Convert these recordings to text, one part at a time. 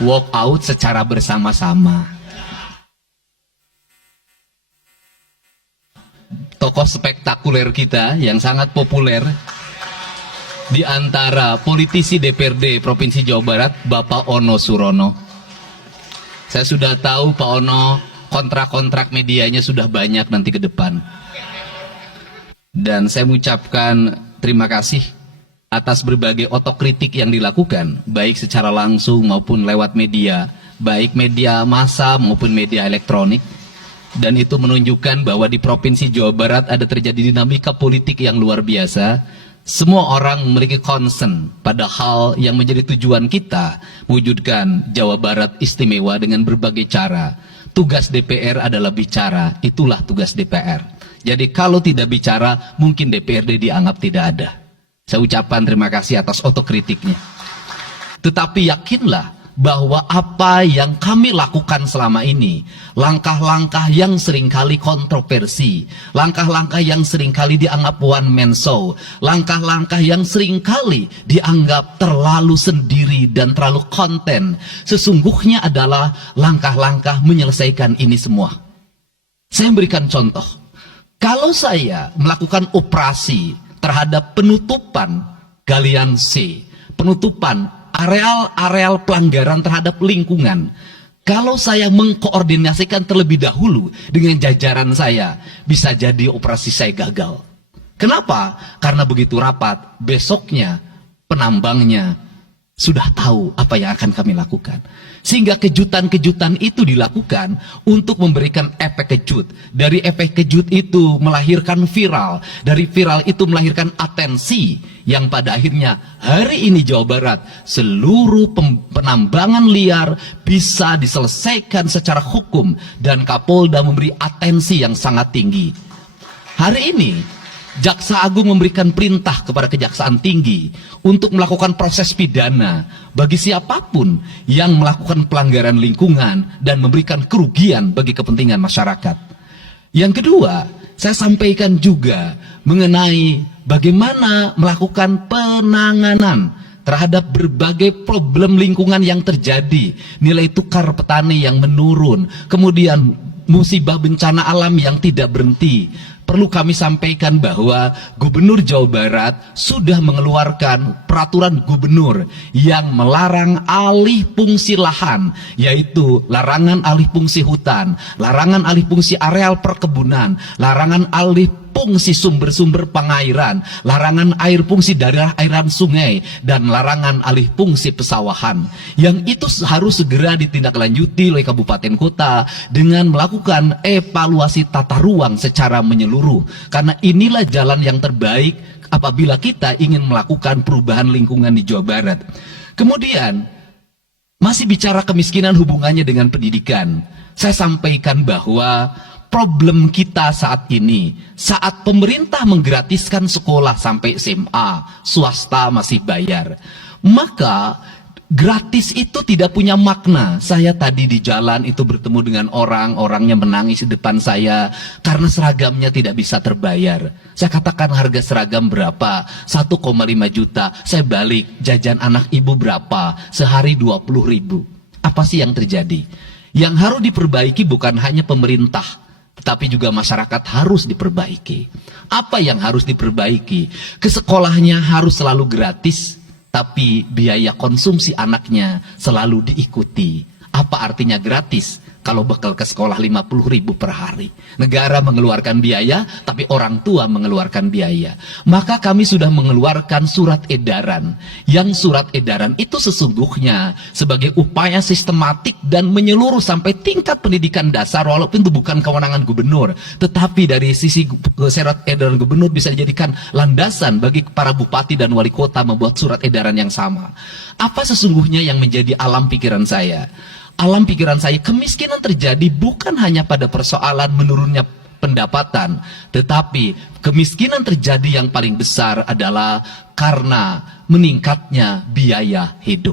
walk out secara bersama-sama. Tokoh spektakuler kita yang sangat populer di antara politisi DPRD Provinsi Jawa Barat, Bapak Ono Surono. Saya sudah tahu Pak Ono kontrak-kontrak medianya sudah banyak nanti ke depan. Dan saya mengucapkan terima kasih atas berbagai otokritik yang dilakukan, baik secara langsung maupun lewat media, baik media massa maupun media elektronik. Dan itu menunjukkan bahwa di Provinsi Jawa Barat ada terjadi dinamika politik yang luar biasa. Semua orang memiliki concern pada hal yang menjadi tujuan kita, mewujudkan Jawa Barat istimewa dengan berbagai cara. Tugas DPR adalah bicara, itulah tugas DPR. Jadi kalau tidak bicara, mungkin DPRD dianggap tidak ada. Saya ucapkan terima kasih atas otokritiknya. Tetapi yakinlah bahwa apa yang kami lakukan selama ini, langkah-langkah yang seringkali kontroversi, langkah-langkah yang seringkali dianggap one man show, langkah-langkah yang seringkali dianggap terlalu sendiri dan terlalu konten, sesungguhnya adalah langkah-langkah menyelesaikan ini semua. Saya berikan contoh. Kalau saya melakukan operasi terhadap penutupan galian C, penutupan areal-areal pelanggaran terhadap lingkungan, kalau saya mengkoordinasikan terlebih dahulu dengan jajaran saya, bisa jadi operasi saya gagal. Kenapa? Karena begitu rapat, besoknya penambangnya sudah tahu apa yang akan kami lakukan. Sehingga kejutan-kejutan itu dilakukan untuk memberikan efek kejut. Dari efek kejut itu melahirkan viral. Dari viral itu melahirkan atensi. Yang pada akhirnya hari ini Jawa Barat, seluruh penambangan liar bisa diselesaikan secara hukum. Dan Kapolda memberi atensi yang sangat tinggi. Hari ini Jaksa Agung memberikan perintah kepada Kejaksaan Tinggi untuk melakukan proses pidana bagi siapapun yang melakukan pelanggaran lingkungan dan memberikan kerugian bagi kepentingan masyarakat. Yang kedua, saya sampaikan juga mengenai bagaimana melakukan penanganan terhadap berbagai problem lingkungan yang terjadi, nilai tukar petani yang menurun, kemudian musibah bencana alam yang tidak berhenti. Perlu kami sampaikan bahwa Gubernur Jawa Barat sudah mengeluarkan peraturan gubernur yang melarang alih fungsi lahan, yaitu larangan alih fungsi hutan, larangan alih fungsi areal perkebunan, larangan alih fungsi sumber-sumber pengairan, larangan air fungsi daerah airan sungai, dan larangan alih fungsi pesawahan. Yang itu harus segera ditindaklanjuti oleh kabupaten kota dengan melakukan evaluasi tata ruang secara menyeluruh. Karena inilah jalan yang terbaik apabila kita ingin melakukan perubahan lingkungan di Jawa Barat. Kemudian, masih bicara kemiskinan hubungannya dengan pendidikan. Saya sampaikan bahwa problem kita saat ini, saat pemerintah menggratiskan sekolah sampai SMA, swasta masih bayar, maka gratis itu tidak punya makna. Saya tadi di jalan itu bertemu dengan orangnya menangis di depan saya karena seragamnya tidak bisa terbayar. Saya katakan harga seragam berapa? 1,5 juta. Saya balik, jajan anak ibu berapa? Sehari 20.000. Apa sih yang terjadi? Yang harus diperbaiki bukan hanya pemerintah, tetapi juga masyarakat harus diperbaiki. Apa yang harus diperbaiki? Ke sekolahnya harus selalu gratis, tapi biaya konsumsi anaknya selalu diikuti. Apa artinya gratis? Kalau bekal ke sekolah 50.000 per hari. Negara mengeluarkan biaya, tapi orang tua mengeluarkan biaya. Maka kami sudah mengeluarkan surat edaran. Yang surat edaran itu sesungguhnya sebagai upaya sistematik dan menyeluruh sampai tingkat pendidikan dasar, walaupun itu bukan kewenangan gubernur. Tetapi dari sisi surat edaran gubernur bisa dijadikan landasan bagi para bupati dan wali kota membuat surat edaran yang sama. Apa sesungguhnya yang menjadi alam pikiran saya? Alam pikiran saya, kemiskinan terjadi bukan hanya pada persoalan menurunnya pendapatan, tetapi kemiskinan terjadi yang paling besar adalah karena meningkatnya biaya hidup.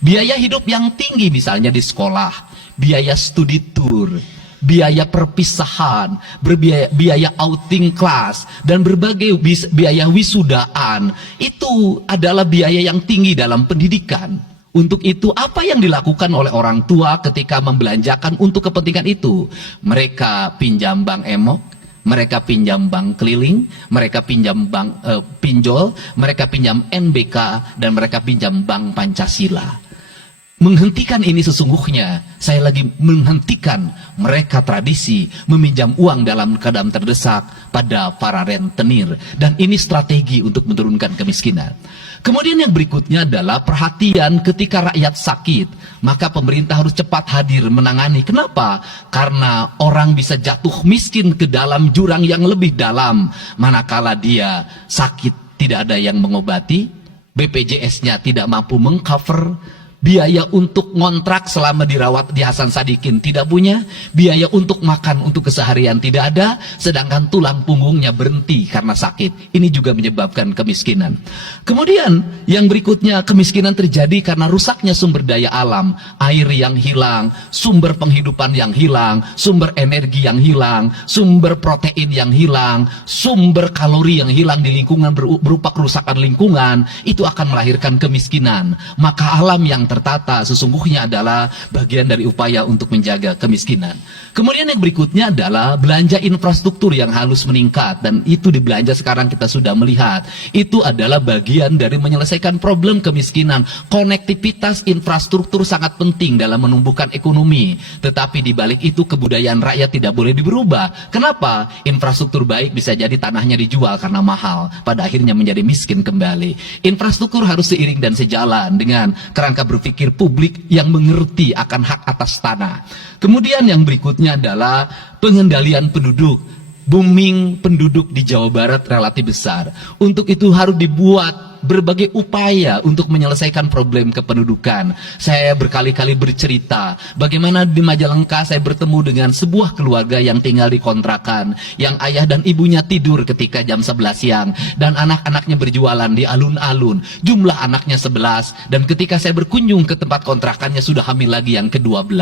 Biaya hidup yang tinggi misalnya di sekolah, biaya studi tour, biaya perpisahan, biaya outing kelas, dan berbagai biaya wisudaan, itu adalah biaya yang tinggi dalam pendidikan. Untuk itu, apa yang dilakukan oleh orang tua ketika membelanjakan untuk kepentingan itu? Mereka pinjam bank emok, mereka pinjam bank keliling, mereka pinjam bank pinjol, mereka pinjam NBK, dan mereka pinjam bank Pancasila. Menghentikan ini sesungguhnya, saya lagi menghentikan mereka tradisi meminjam uang dalam keadaan terdesak pada para rentenir. Dan ini strategi untuk menurunkan kemiskinan. Kemudian yang berikutnya adalah perhatian ketika rakyat sakit. Maka pemerintah harus cepat hadir menangani. Kenapa? Karena orang bisa jatuh miskin ke dalam jurang yang lebih dalam. Manakala dia sakit tidak ada yang mengobati, BPJS-nya tidak mampu mengcover, biaya untuk ngontrak selama dirawat di Hasan Sadikin tidak punya, biaya untuk makan untuk keseharian tidak ada, sedangkan tulang punggungnya berhenti karena sakit. Ini juga menyebabkan kemiskinan. Kemudian yang berikutnya, kemiskinan terjadi karena rusaknya sumber daya alam, air yang hilang, sumber penghidupan yang hilang, sumber energi yang hilang, sumber protein yang hilang, sumber kalori yang hilang di lingkungan berupa kerusakan lingkungan, itu akan melahirkan kemiskinan. Maka alam yang tertata sesungguhnya adalah bagian dari upaya untuk menjaga kemiskinan. Kemudian yang berikutnya adalah belanja infrastruktur yang harus meningkat, dan itu di belanja sekarang kita sudah melihat. Itu adalah bagian dari menyelesaikan problem kemiskinan. Konektivitas infrastruktur sangat penting dalam menumbuhkan ekonomi, tetapi di balik itu kebudayaan rakyat tidak boleh berubah. Kenapa? Infrastruktur baik bisa jadi tanahnya dijual karena mahal, pada akhirnya menjadi miskin kembali. Infrastruktur harus seiring dan sejalan dengan kerangka berpikir publik yang mengerti akan hak atas tanah. Kemudian yang berikutnya adalah pengendalian penduduk. Booming penduduk di Jawa Barat relatif besar. Untuk itu harus dibuat berbagai upaya untuk menyelesaikan problem kependudukan. Saya berkali-kali bercerita bagaimana di Majalengka saya bertemu dengan sebuah keluarga yang tinggal di kontrakan, yang ayah dan ibunya tidur ketika jam 11 siang, dan anak-anaknya berjualan di alun-alun. Jumlah anaknya 11, dan ketika saya berkunjung ke tempat kontrakannya sudah hamil lagi yang ke-12.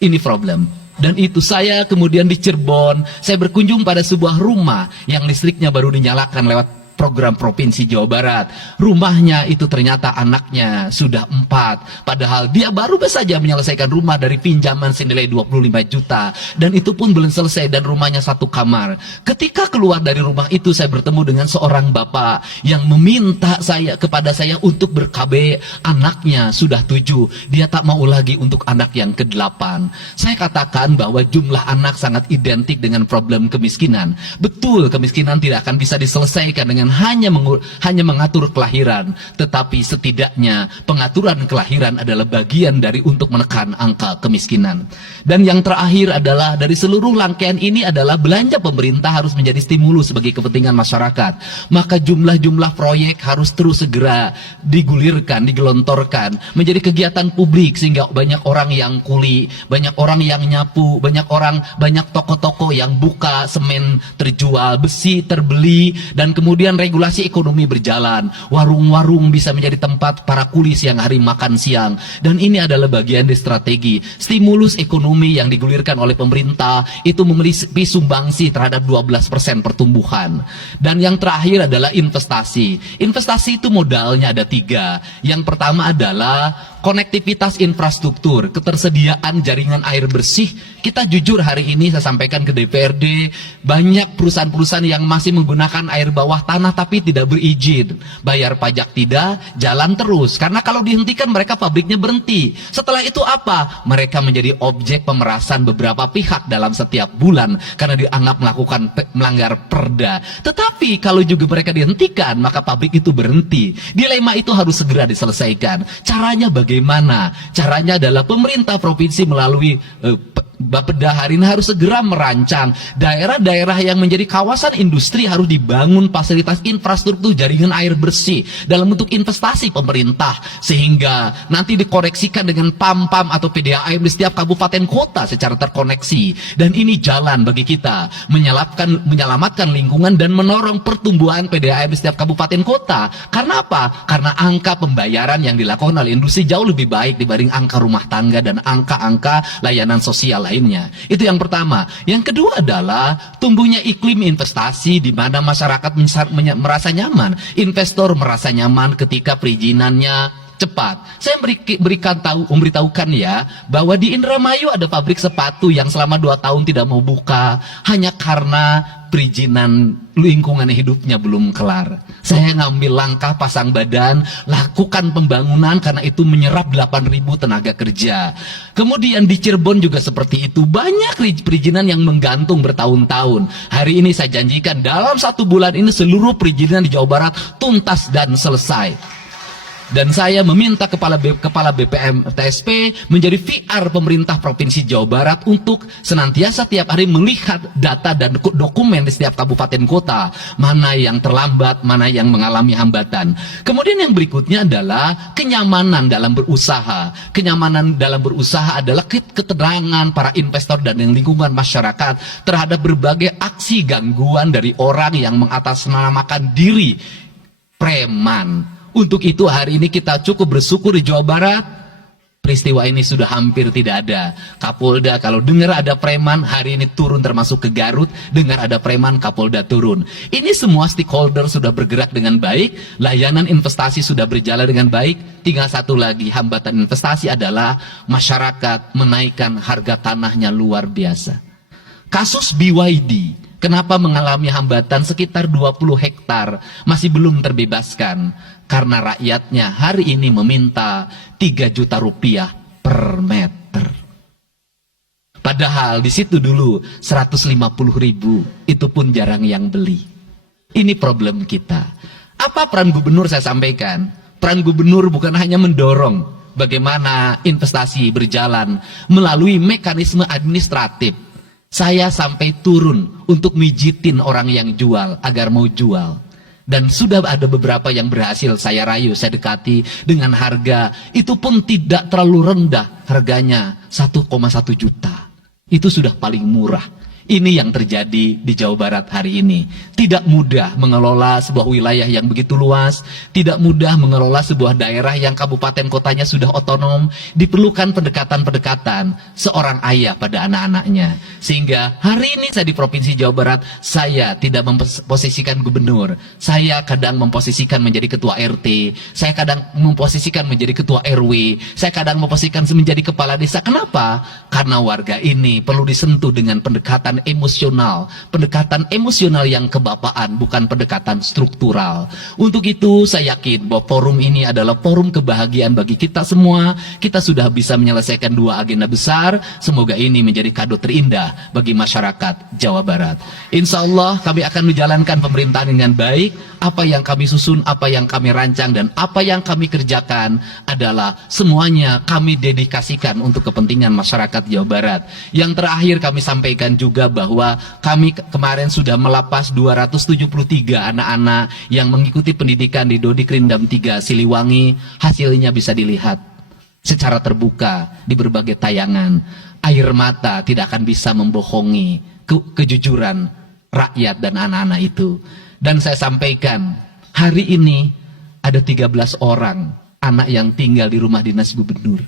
Ini problem. Dan itu saya kemudian di Cirebon, saya berkunjung pada sebuah rumah yang listriknya baru dinyalakan lewat program Provinsi Jawa Barat. Rumahnya itu ternyata anaknya sudah 4. Padahal dia baru saja menyelesaikan rumah dari pinjaman senilai 25 juta. Dan itu pun belum selesai, dan rumahnya 1 kamar. Ketika keluar dari rumah itu, saya bertemu dengan seorang bapak yang meminta kepada saya untuk ber-KB. Anaknya sudah 7. Dia tak mau lagi untuk anak yang ke-8. Saya katakan bahwa jumlah anak sangat identik dengan problem kemiskinan. Betul, kemiskinan tidak akan bisa diselesaikan dengan hanya mengatur kelahiran, tetapi setidaknya pengaturan kelahiran adalah bagian dari untuk menekan angka kemiskinan. Dan yang terakhir adalah dari seluruh rangkaian ini adalah belanja pemerintah harus menjadi stimulus bagi kepentingan masyarakat. Maka jumlah-jumlah proyek harus terus segera digulirkan, digelontorkan menjadi kegiatan publik, sehingga banyak orang yang kuli, banyak orang yang nyapu, banyak toko-toko yang buka, semen terjual, besi terbeli, dan kemudian regulasi ekonomi berjalan. Warung-warung bisa menjadi tempat para kuli siang hari makan siang. Dan ini adalah bagian dari strategi stimulus ekonomi yang digulirkan oleh pemerintah. Itu memiliki sumbangsi terhadap 12% pertumbuhan. Dan yang terakhir adalah investasi. Investasi itu modalnya ada 3. Yang pertama adalah konektivitas infrastruktur, ketersediaan jaringan air bersih. Kita jujur hari ini saya sampaikan ke DPRD, banyak perusahaan-perusahaan yang masih menggunakan air bawah tanah tapi tidak berizin. Bayar pajak tidak, jalan terus. Karena kalau dihentikan mereka pabriknya berhenti. Setelah itu apa? Mereka menjadi objek pemerasan beberapa pihak dalam setiap bulan karena dianggap melanggar perda. Tetapi kalau juga mereka dihentikan, maka pabrik itu berhenti. Dilema itu harus segera diselesaikan. Caranya bagaimana? Caranya adalah pemerintah provinsi melalui Bapeda hari ini harus segera merancang daerah-daerah yang menjadi kawasan industri, harus dibangun fasilitas infrastruktur jaringan air bersih dalam bentuk investasi pemerintah, sehingga nanti dikoreksikan dengan PAM-PAM atau PDAM di setiap kabupaten kota secara terkoneksi. Dan ini jalan bagi kita menyelamatkan lingkungan dan menorong pertumbuhan PDAM di setiap kabupaten kota. Karena apa? Karena angka pembayaran yang dilakukan oleh industri jauh lebih baik dibanding angka rumah tangga dan angka-angka layanan sosial lainnya. Itu yang pertama. Yang kedua adalah tumbuhnya iklim investasi di mana masyarakat merasa nyaman. Investor merasa nyaman ketika perizinannya cepat. Saya memberitahukan ya bahwa di Indramayu ada pabrik sepatu yang selama 2 tahun tidak mau buka hanya karena perizinan lingkungan hidupnya belum kelar. Saya ngambil langkah pasang badan, lakukan pembangunan karena itu menyerap 8.000 tenaga kerja. Kemudian di Cirebon juga seperti itu, banyak perizinan yang menggantung bertahun-tahun. Hari ini saya janjikan dalam 1 bulan ini seluruh perizinan di Jawa Barat tuntas dan selesai. Dan saya meminta kepala BPM TSP menjadi VR pemerintah Provinsi Jawa Barat untuk senantiasa tiap hari melihat data dan dokumen di setiap kabupaten kota, mana yang terlambat, mana yang mengalami hambatan. Kemudian yang berikutnya adalah kenyamanan dalam berusaha. Kenyamanan dalam berusaha adalah keterangan para investor dan lingkungan masyarakat terhadap berbagai aksi gangguan dari orang yang mengatasnamakan diri preman. Untuk itu hari ini kita cukup bersyukur di Jawa Barat, peristiwa ini sudah hampir tidak ada. Kapolda kalau dengar ada preman hari ini turun, termasuk ke Garut, dengar ada preman Kapolda turun. Ini semua stakeholder sudah bergerak dengan baik, layanan investasi sudah berjalan dengan baik. Tinggal satu lagi hambatan investasi adalah masyarakat menaikkan harga tanahnya luar biasa. Kasus BYD, kenapa mengalami hambatan sekitar 20 hektar masih belum terbebaskan? Karena rakyatnya hari ini meminta 3 juta rupiah per meter. Padahal di situ dulu 150.000, itu pun jarang yang beli. Ini problem kita. Apa peran gubernur saya sampaikan? Peran gubernur bukan hanya mendorong bagaimana investasi berjalan melalui mekanisme administratif. Saya sampai turun untuk mijitin orang yang jual agar mau jual. Dan sudah ada beberapa yang berhasil saya rayu, saya dekati dengan harga. Itu pun tidak terlalu rendah, harganya 1,1 juta. Itu sudah paling murah. Ini yang terjadi di Jawa Barat hari ini. Tidak mudah mengelola sebuah wilayah yang begitu luas. Tidak mudah mengelola sebuah daerah yang kabupaten kotanya sudah otonom. Diperlukan pendekatan-pendekatan seorang ayah pada anak-anaknya. Sehingga hari ini saya di Provinsi Jawa Barat, saya tidak memposisikan gubernur. Saya kadang memposisikan menjadi ketua RT. Saya kadang memposisikan menjadi ketua RW. Saya kadang memposisikan menjadi kepala desa. Kenapa? Karena warga ini perlu disentuh dengan pendekatan pendekatan emosional yang kebapaan, bukan pendekatan struktural. Untuk itu saya yakin bahwa forum ini adalah forum kebahagiaan bagi kita semua. Kita sudah bisa menyelesaikan 2 agenda besar. Semoga ini menjadi kado terindah bagi masyarakat Jawa Barat. Insya Allah kami akan menjalankan pemerintahan dengan baik. Apa yang kami susun, apa yang kami rancang, dan apa yang kami kerjakan adalah semuanya kami dedikasikan untuk kepentingan masyarakat Jawa Barat. Yang terakhir kami sampaikan juga bahwa kami kemarin sudah melepas 273 anak-anak yang mengikuti pendidikan di Dodik Rindam 3 Siliwangi. Hasilnya bisa dilihat secara terbuka di berbagai tayangan. Air mata tidak akan bisa membohongi kejujuran rakyat dan anak-anak itu. Dan saya sampaikan, hari ini ada 13 orang anak yang tinggal di rumah dinas gubernur.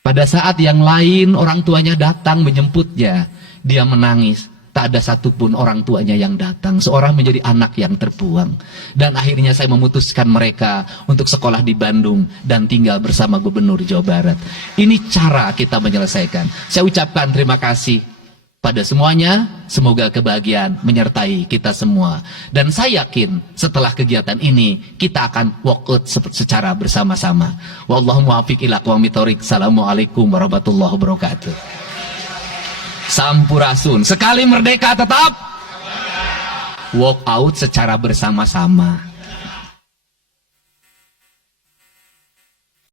Pada saat yang lain orang tuanya datang menjemputnya, dia menangis. Tak ada satupun orang tuanya yang datang. Seorang menjadi anak yang terbuang. Dan akhirnya saya memutuskan mereka untuk sekolah di Bandung dan tinggal bersama gubernur Jawa Barat. Ini cara kita menyelesaikan. Saya ucapkan terima kasih pada semuanya. Semoga kebahagiaan menyertai kita semua. Dan saya yakin setelah kegiatan ini kita akan walk out secara bersama-sama. Wallahu muwaffiq ila aqwamit thoriq. Assalamualaikum warahmatullahi wabarakatuh. Sampurasun. Sekali merdeka tetap walk out secara bersama-sama.